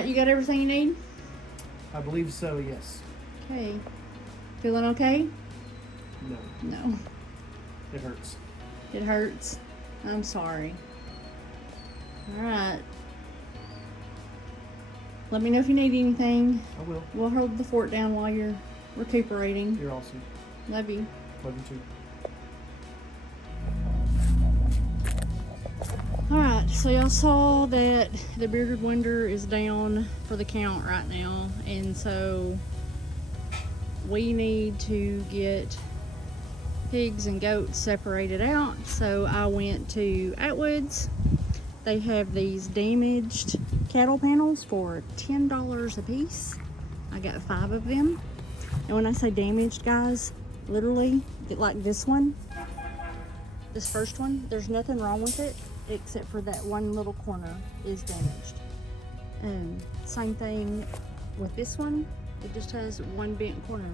right, you got everything you need? I believe so, yes. Okay. Feeling okay? No, No. it hurts. It hurts. I'm sorry. All right. Let me know if you need anything. I will. We'll hold the fort down while you're recuperating. You're awesome. Love you. Love you too. Alright, so y'all saw that the bearded wonder is down for the count right now, and so we need to get pigs and goats separated out. So I went to Atwood's. They have these damaged cattle panels for $10 a piece. I got 5 of them. And when I say damaged, guys, literally, like this one, this first one, there's nothing wrong with it except for that one little corner is damaged. And same thing with this one, it just has one bent corner.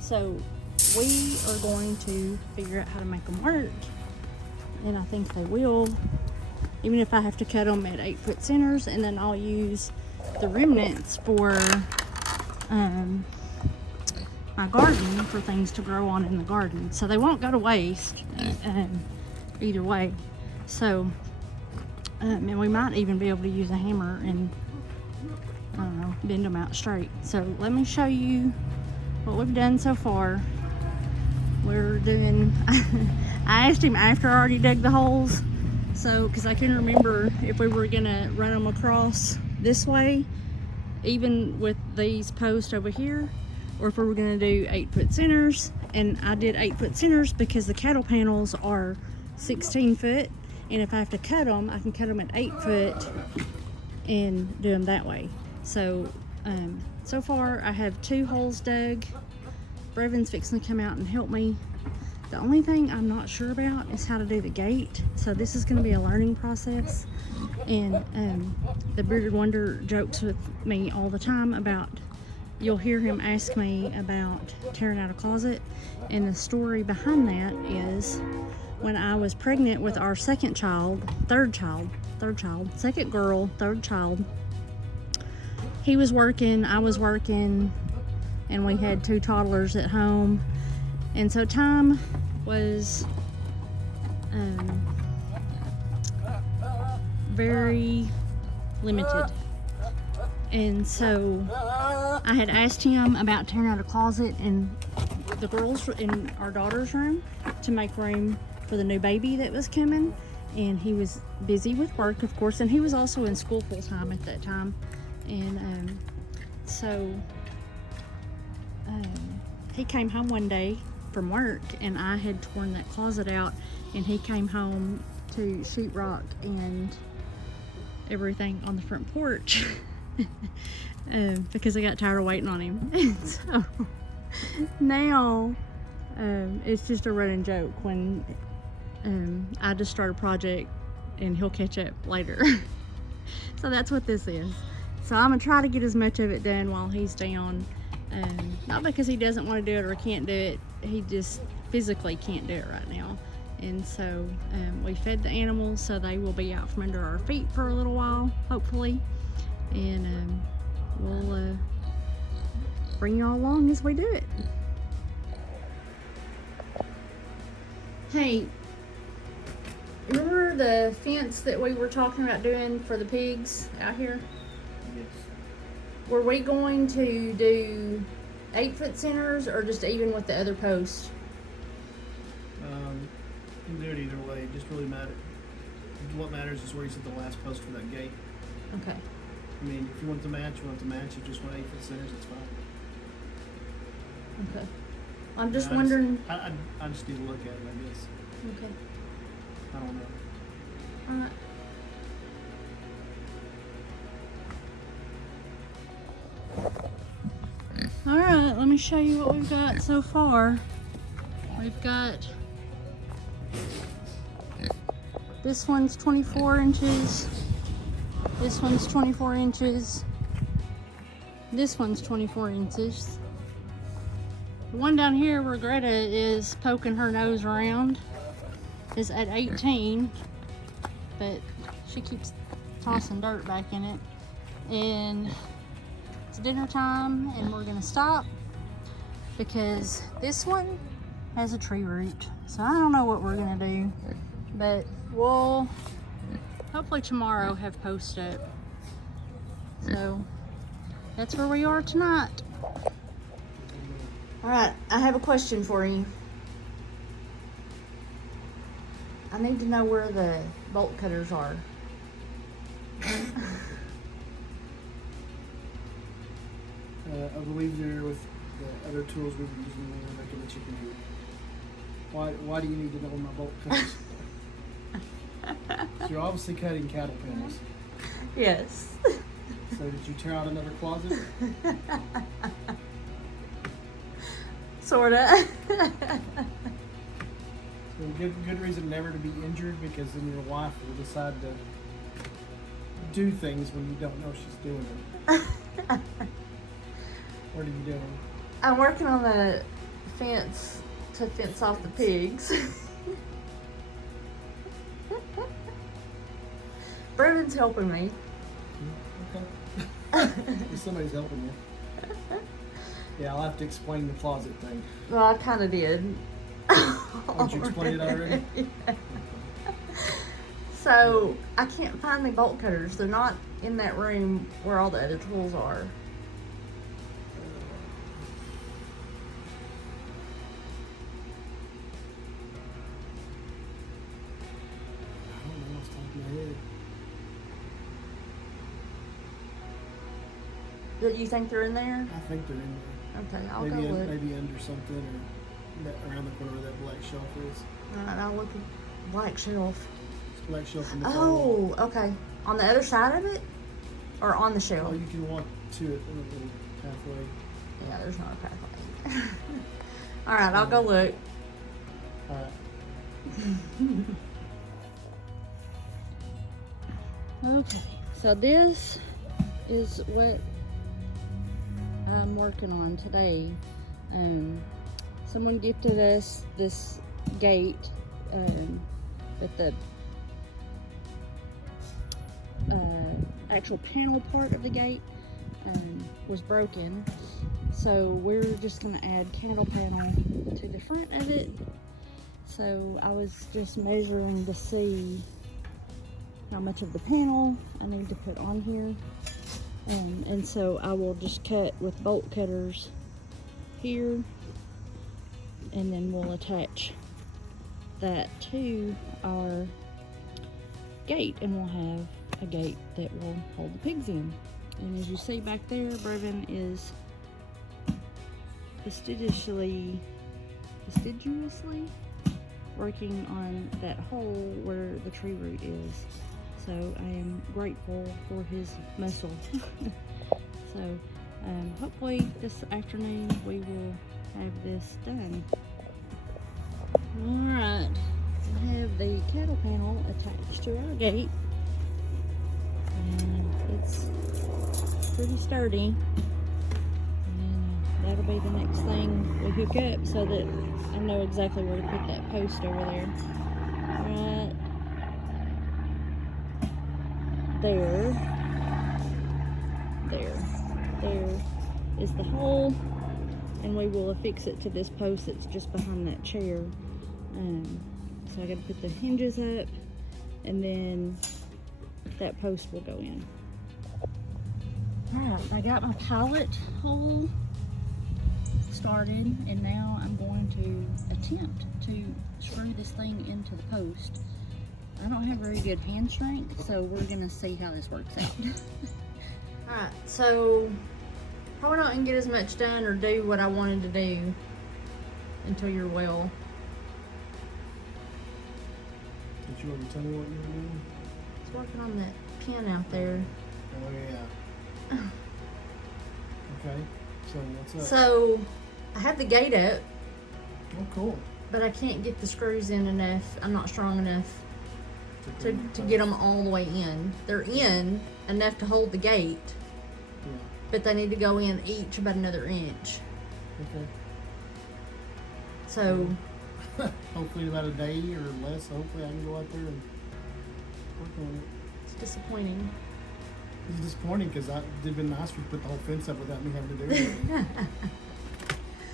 So we are going to figure out how to make them work, and I think they will, even if I have to cut them at 8-foot centers, and then I'll use the remnants for my garden, for things to grow on in the garden, so they won't go to waste either way. So and we might even be able to use a hammer and, I don't know, bend them out straight. So let me show you what we've done so far. We're doing I asked him after I already dug the holes, so because I couldn't remember if we were gonna run them across this way, even with these posts over here, or if we were gonna do 8-foot centers. And I did 8-foot centers because the cattle panels are 16 foot, and if I have to cut them, I can cut them at 8 foot and do them that way. So so far I have 2 holes dug. Brevin's fixing to come out and help me. The only thing I'm not sure about is how to do the gate, so this is going to be a learning process. And the bearded wonder jokes with me all the time about, you'll hear him ask me about tearing out a closet, and the story behind that is when I was pregnant with our second child, third child, second girl, third child, he was working, I was working, and we had 2 toddlers at home, and so time was very limited. And so I had asked him about tearing out a closet in the girls' in our daughter's room to make room for the new baby that was coming, and he was busy with work, of course, and he was also in school full time at that time. And so he came home one day from work, and I had torn that closet out, and he came home to sheetrock and everything on the front porch because I got tired of waiting on him. So now it's just a running joke when I just start a project and he'll catch up later. So that's what this is. So I'm gonna try to get as much of it done while he's down. Not because he doesn't want to do it or can't do it, he just physically can't do it right now. And so we fed the animals, so they will be out from under our feet for a little while, hopefully. And we'll bring you all along as we do it. Hey, remember the fence that we were talking about doing for the pigs out here? Yes. Were we going to do 8-foot centers or just even with the other posts? You can do it either way. It just really matters. What matters is where you set the last post for that gate. Okay. I mean, if you want to match, you want to match. If you just want 8-foot centers, it's fine. Okay. I'm just Yeah, wondering. I just need to look at it, I guess. Okay. I don't know. Alright. Alright, let me show you what we've got so far. We've got this one's 24 inches. This one's 24 inches. This one's 24 inches. The one down here where Greta is poking her nose around is at 18, but she keeps tossing dirt back in it. and it's dinner time, and we're gonna stop because this one has a tree root. So I don't know what we're gonna do, but we'll hopefully tomorrow have post up. So that's where we are tonight. All right, I have a question for you. I need to know where the bolt cutters are. I believe they're with the other tools we've been using when we're making the chicken coop. Why do you need to know where my bolt cutters? So you're obviously cutting cattle panels. Yes. So did you tear out another closet? Sorta. So good reason never to be injured, because then your wife will decide to do things when you don't know she's doing it. What are you doing? I'm working on the fence to fence off the pigs. Brennan's helping me. Okay. Somebody's helping you. Yeah, I'll have to explain the closet thing. Well, I kind of did. Did you explain it already? Yeah. So, I can't find the bolt cutters. They're not in that room where all the other tools are. I don't know what's top of my head. Do you think they're in there? I think they're in there. Okay, I'll maybe go look. maybe under something, or around the corner where that black shelf is. Alright, I'll look at black shelf. It's black shelf in the Oh, okay. On the other side of it? Or on the Oh, shelf? you can walk to it in a little pathway. Yeah, there's not a pathway. Alright, I'll go look. Alright. Okay, so this is what I'm working on today. Someone gifted us this gate with the actual panel part of the gate was broken, so we're just going to add cattle panel to the front of it. So I was just measuring to see how much of the panel I need to put on here, and so I will just cut with bolt cutters here, and then we'll attach that to our gate, and we'll have a gate that will hold the pigs in. And as you see back there, Brevin is fastidiously working on that hole where the tree root is. So I am grateful for his muscle. So hopefully this afternoon we will have this done. Alright, I have the cattle panel attached to our gate, and it's pretty sturdy, and that'll be the next thing we hook up so that I know exactly where to put that post over there. Right there is the hole, and we will affix it to this post that's just behind that chair. So I gotta put the hinges up, and then that post will go in. Alright, I got my pallet hole started, and now I'm going to attempt to screw this thing into the post. I don't have very good hand strength, so we're gonna see how this works out. Alright, so probably not gonna get as much done or do what I wanted to do until you're well. Did you want to tell me what you were doing? I was working on that pin out there. Oh yeah. Okay. So what's up? So I have the gate up, Oh, cool. but I can't get the screws in enough. I'm not strong enough to get them all the way in. They're in enough to hold the gate, Yeah. but they need to go in each about another inch. Okay. So Hopefully in about a day or less. Hopefully I can go out there and work on it. it's disappointing. It's disappointing because it'd been nice if you put the whole fence up without me having to do anything.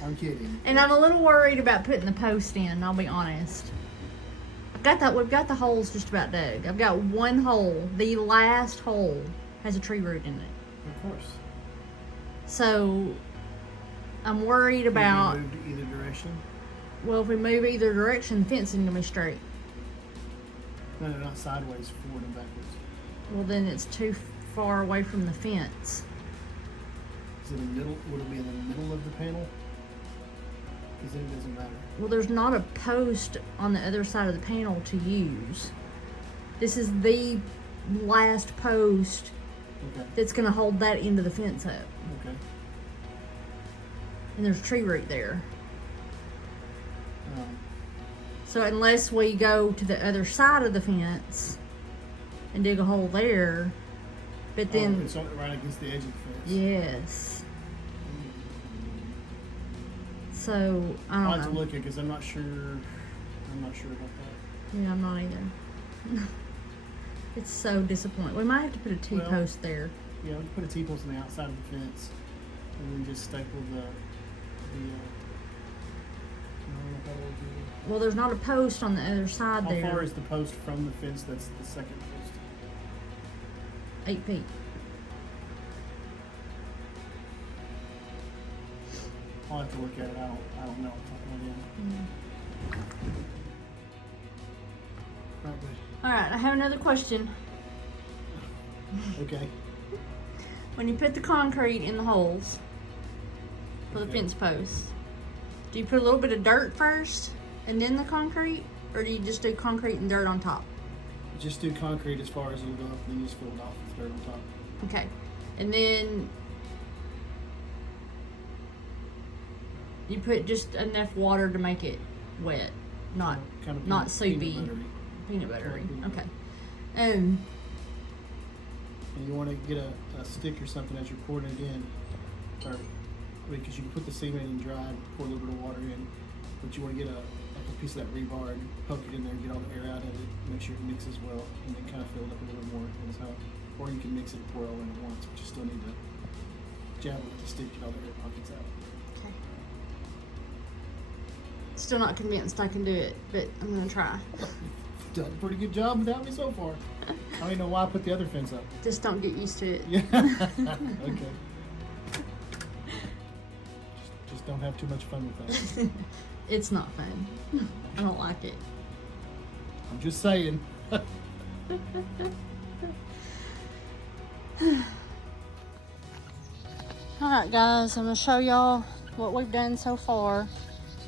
I'm kidding. And I'm a little worried about putting the post in, I'll be honest. We've got the holes just about dug. I've got one hole, the last hole has a tree root in it. Of course. So I'm worried about, Can you move either direction? well, if we move either direction, the fence isn't gonna be straight. No, not sideways, forward and backwards. Well, then it's too far away from the fence. Is it in the middle? Would it be in the middle of the panel? Because then it doesn't matter. Well, there's not a post on the other side of the panel to use. This is the last post Okay. that's gonna hold that end of the fence up. Okay. And there's a tree root there. Um, So unless we go to the other side of the fence and dig a hole there, but then, it's right against the edge of the fence. yes. So, I I'll don't have to know. look at it because I'm not sure. I'm not sure about that. Yeah, I'm not either. It's so disappointing. We might have to put a T-post there. Yeah, we can put a T-post on the outside of the fence, and then just staple the. I don't know if that will do. Well, there's not a post on the other side How there. far is the post from the fence? That's the second post. 8 feet. I'll have to look at it. I don't know. Probably. All right, I have another question. Okay. When you put the concrete in the holes for the Okay. fence posts, do you put a little bit of dirt first and then the concrete, or do you just do concrete and dirt on top? Just do concrete as far as it'll go up, and then you just fill it off with dirt on top. Okay, and then you put just enough water to make it wet, not Kind of not soupy, peanut buttery. peanut buttery. Peanut Okay, And you want to get a stick or something as you're pouring it in, or because you can put the cement in dry and pour a little bit of water in, but you want to get a piece of that rebar and poke it in there and get all the air out of it, make sure it mixes well, and then kind of fill it up a little more. That's how, or you can mix it and pour it all in at once, but you still need to jab it with the stick, get all the air pockets out. okay. Still not convinced I can do it, but I'm gonna try. You've done a pretty good job without me so far. I don't even know why I put the other fence up. Just don't get used to it. Yeah. Okay. Just don't have too much fun with that. It's not fun. I don't like it. I'm just saying. Alright guys, I'm going to show y'all what we've done so far.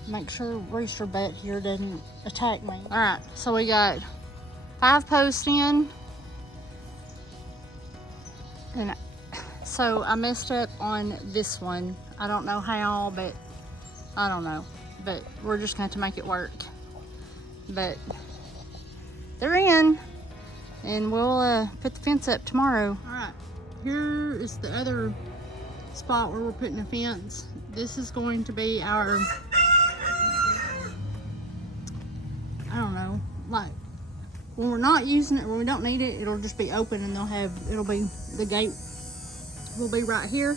Make sure Rooster Butt here doesn't attack me. Alright, so we got 5 posts in. And so I messed up on this one. I don't know how, but I don't know. But we're just going to make it work. But they're in. And we'll put the fence up tomorrow. Alright, here is the other spot where we're putting the fence. This is going to be our, I don't know, like when we're not using it, when we don't need it, it'll just be open and it'll be, the gate will be right here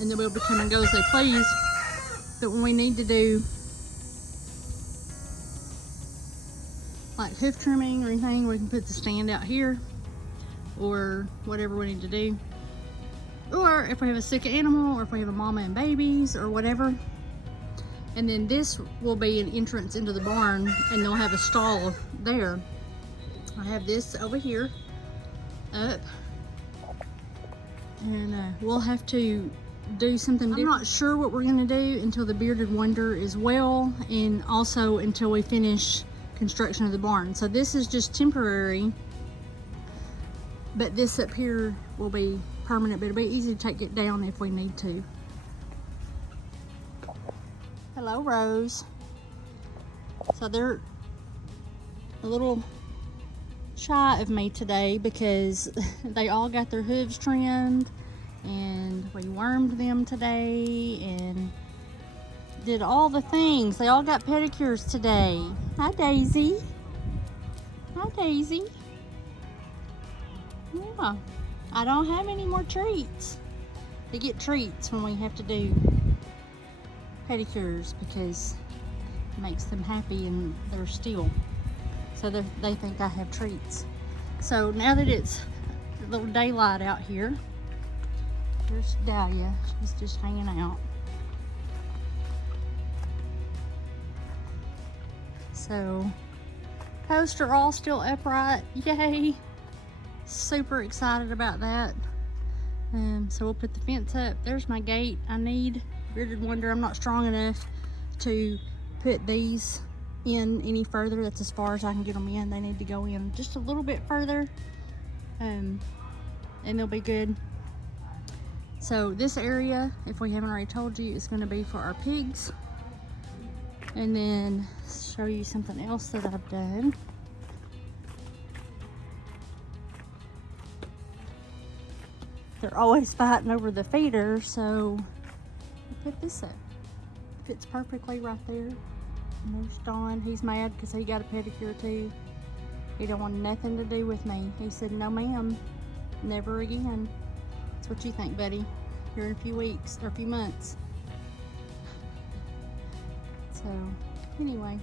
and they'll be able to come and go as they please. But when we need to do like hoof trimming or anything, we can put the stand out here or whatever we need to do. Or if we have a sick animal, or if we have a mama and babies, or whatever. And then this will be an entrance into the barn, and they'll have a stall there. I have this over here, up. And we'll have to do something different. I'm not sure what we're gonna do until the Bearded Wonder is well, and also until we finish construction of the barn. So this is just temporary, but this up here will be permanent, but it'll be easy to take it down if we need to. Hello, Rose. So they're a little shy of me today because they all got their hooves trimmed and we wormed them today and did all the things. They all got pedicures today. Hi, Daisy. Hi, Daisy. Yeah. I don't have any more treats. They get treats when we have to do pedicures because it makes them happy and they're still. So they think I have treats. So now that it's a little daylight out here, there's Dahlia. She's just hanging out. So posts are all still upright. Yay! Super excited about that. So we'll put the fence up. There's my gate. I need Bearded Wonder. I'm not strong enough to put these in any further. That's as far as I can get them in. They need to go in just a little bit further, and they'll be good. So this area, if we haven't already told you, is going to be for our pigs. And then show you something else that I've done. They're always fighting over the feeder, so I put this up. Fits perfectly right there. And there's Don. He's mad because he got a pedicure too. He don't want nothing to do with me. He said, no ma'am, never again. That's what you think, buddy. Here in a few weeks or a few months. So anyway,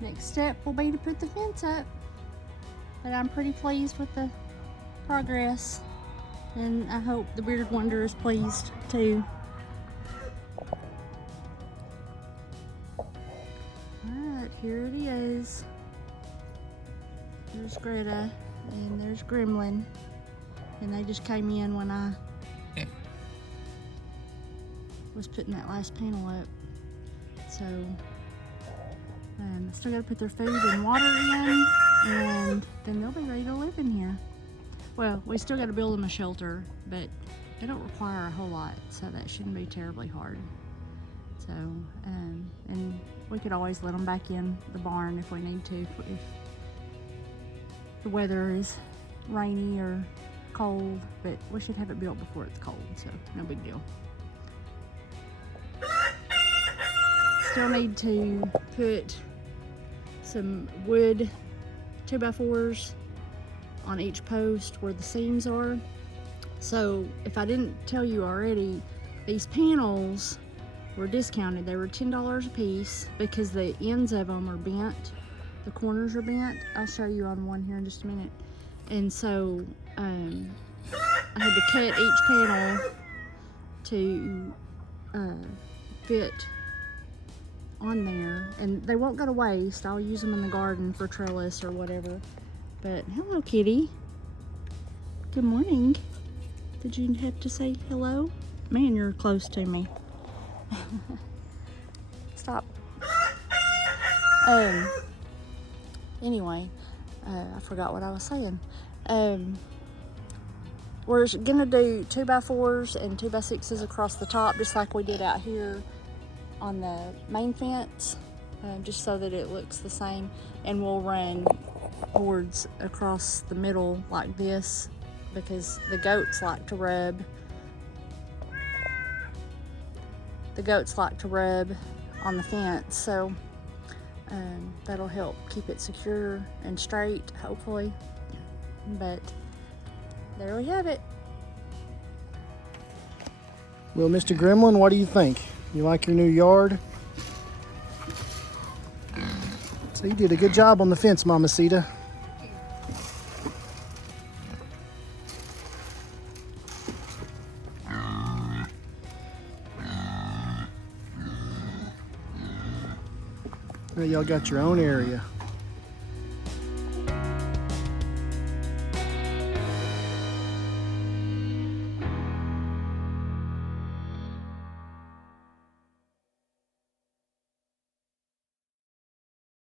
next step will be to put the fence up. But I'm pretty pleased with the progress, and I hope the Bearded Wonder is pleased too. Alright, here it is. There's Greta and there's Gremlin, and they just came in when I was putting that last panel up. So I still got to put their food and water in, and then they'll be ready to live in here. Well, we still got to build them a shelter, but they don't require a whole lot, so that shouldn't be terribly hard. So, and we could always let them back in the barn if we need to, if the weather is rainy or cold, but we should have it built before it's cold, so no big deal. Still need to put some wood 2x4s on each post where the seams are. So if I didn't tell you already, these panels were discounted. They were $10 a piece because the ends of them are bent. The corners are bent. I'll show you on one here in just a minute. And so I had to cut each panel to fit on there, and they won't go to waste. I'll use them in the garden for trellis or whatever. But hello, kitty. Good morning. Did you have to say hello? Man, you're close to me. Stop. Anyway, I forgot what I was saying. We're gonna do 2x4s and 2x6s across the top, just like we did out here on the main fence, just so that it looks the same. And we'll run boards across the middle like this because the goats like to rub. The goats like to rub on the fence, so that'll help keep it secure and straight, hopefully. But there we have it. Well, Mr. Gremlin, what do you think? You like your new yard? So you did a good job on the fence, Mamacita. Well, y'all got your own area.